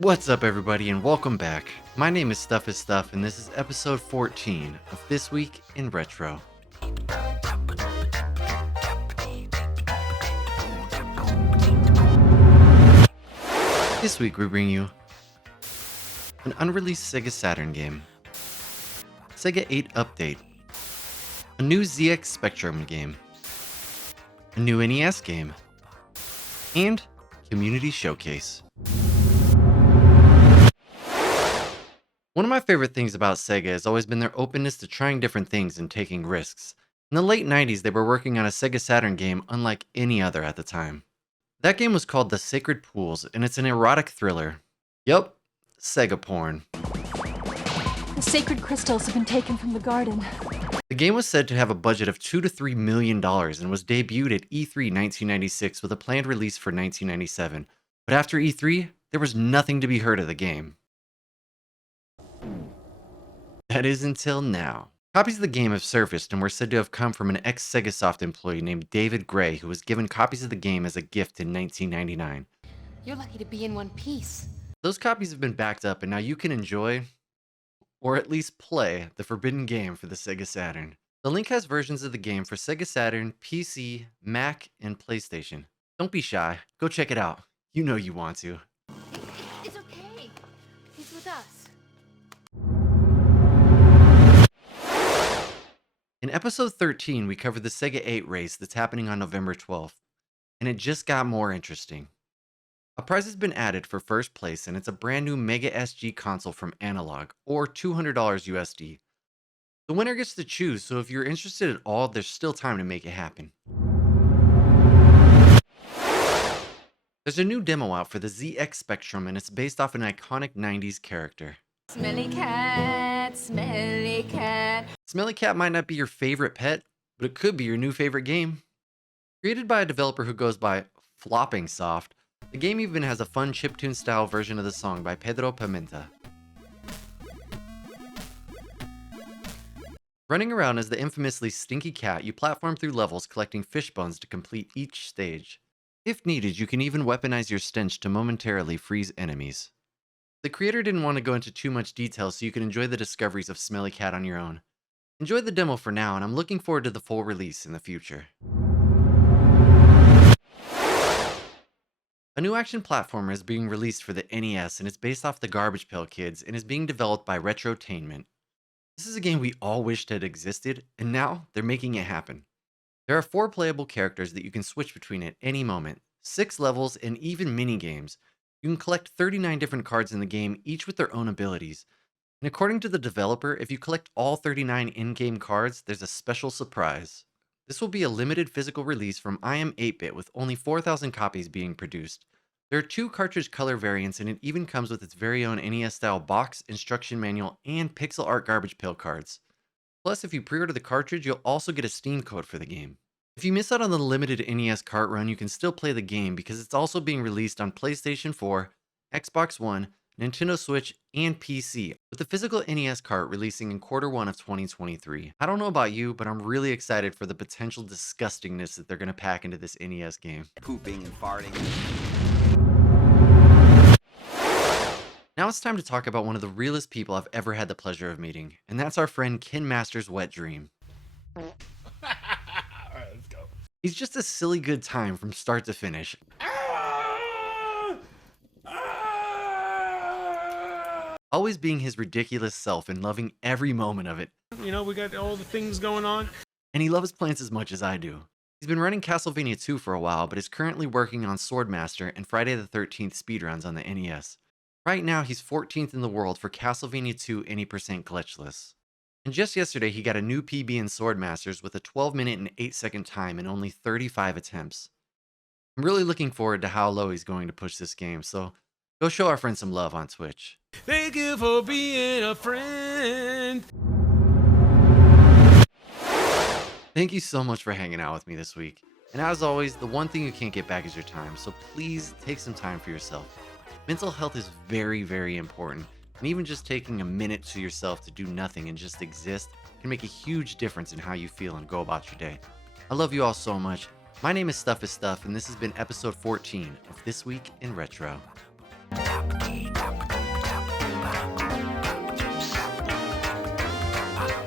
What's up, everybody, and welcome back. My name is Stuff is Stuff, and this is episode 14 of This Week in Retro. This week we bring you an unreleased Sega Saturn game, Sega 8 update, a new ZX Spectrum game, a new NES game, and community showcase. One of my favorite things about Sega has always been their openness to trying different things and taking risks. In the late 90s, they were working on a Sega Saturn game unlike any other at the time. That game was called The Sacred Pools, and it's an erotic thriller. Yup, Sega porn. The sacred crystals have been taken from the garden. The game was said to have a budget of $2 to $3 million and was debuted at E3 1996 with a planned release for 1997. But after E3, there was nothing to be heard of the game. That is until now. Copies of the game have surfaced and were said to have come from an ex-Segasoft employee named David Gray, who was given copies of the game as a gift in 1999. You're lucky to be in one piece. Those copies have been backed up, and now you can enjoy, or at least play, the forbidden game for the Sega Saturn. The link has versions of the game for Sega Saturn, PC, Mac, and PlayStation. Don't be shy. Go check it out. You know you want to. It's okay. He's with us. In episode 13, we covered the Sega 8 race that's happening on November 12th, and it just got more interesting. A prize has been added for first place, and it's a brand new Mega SG console from Analog, or $200 USD. The winner gets to choose, so if you're interested at all, there's still time to make it happen. There's a new demo out for the ZX Spectrum, and it's based off an iconic 90s character. Smelly cat, smelly cat. Smelly Cat might not be your favorite pet, but it could be your new favorite game. Created by a developer who goes by Flopping Soft, the game even has a fun chiptune style version of the song by Pedro Pimenta. Running around as the infamously Stinky Cat, you platform through levels collecting fish bones to complete each stage. If needed, you can even weaponize your stench to momentarily freeze enemies. The creator didn't want to go into too much detail so you can enjoy the discoveries of Smelly Cat on your own. Enjoy the demo for now, and I'm looking forward to the full release in the future. A new action platformer is being released for the NES, and it's based off the Garbage Pail Kids and is being developed by Retrotainment. This is a game we all wished had existed, and now they're making it happen. There are 4 playable characters that you can switch between at any moment, 6 levels, and even mini-games. You can collect 39 different cards in the game, each with their own abilities. And according to the developer, if you collect all 39 in-game cards, there's a special surprise. This will be a limited physical release from IM 8-bit with only 4,000 copies being produced. There are 2 cartridge color variants, and it even comes with its very own NES-style box, instruction manual, and pixel art Garbage Pail cards. Plus, if you pre-order the cartridge, you'll also get a Steam code for the game. If you miss out on the limited NES cart run, you can still play the game because it's also being released on PlayStation 4, Xbox One, Nintendo Switch, and PC, with the physical NES cart releasing in Q1 of 2023. I don't know about you, but I'm really excited for the potential disgustingness that they're going to pack into this NES game. Pooping and farting. Now it's time to talk about one of the realest people I've ever had the pleasure of meeting, and that's our friend KenMastersWetDream. Alright, let's go. He's just a silly good time from start to finish. Always being his ridiculous self and loving every moment of it. You know, we got all the things going on. And he loves plants as much as I do. He's been running Castlevania 2 for a while, but is currently working on Swordmaster and Friday the 13th speedruns on the NES. Right now, he's 14th in the world for Castlevania 2 any% glitchless. And just yesterday, he got a new PB in Swordmasters with a 12-minute and 8-second time in only 35 attempts. I'm really looking forward to how low he's going to push this game, so go show our friend some love on Twitch. Thank you for being a friend. Thank you so much for hanging out with me this week. And as always, the one thing you can't get back is your time, so please take some time for yourself. Mental health is very, very important, and even just taking a minute to yourself to do nothing and just exist can make a huge difference in how you feel and go about your day. I love you all so much. My name is Stuff is Stuff, and this has been episode 14 of This Week in Retro.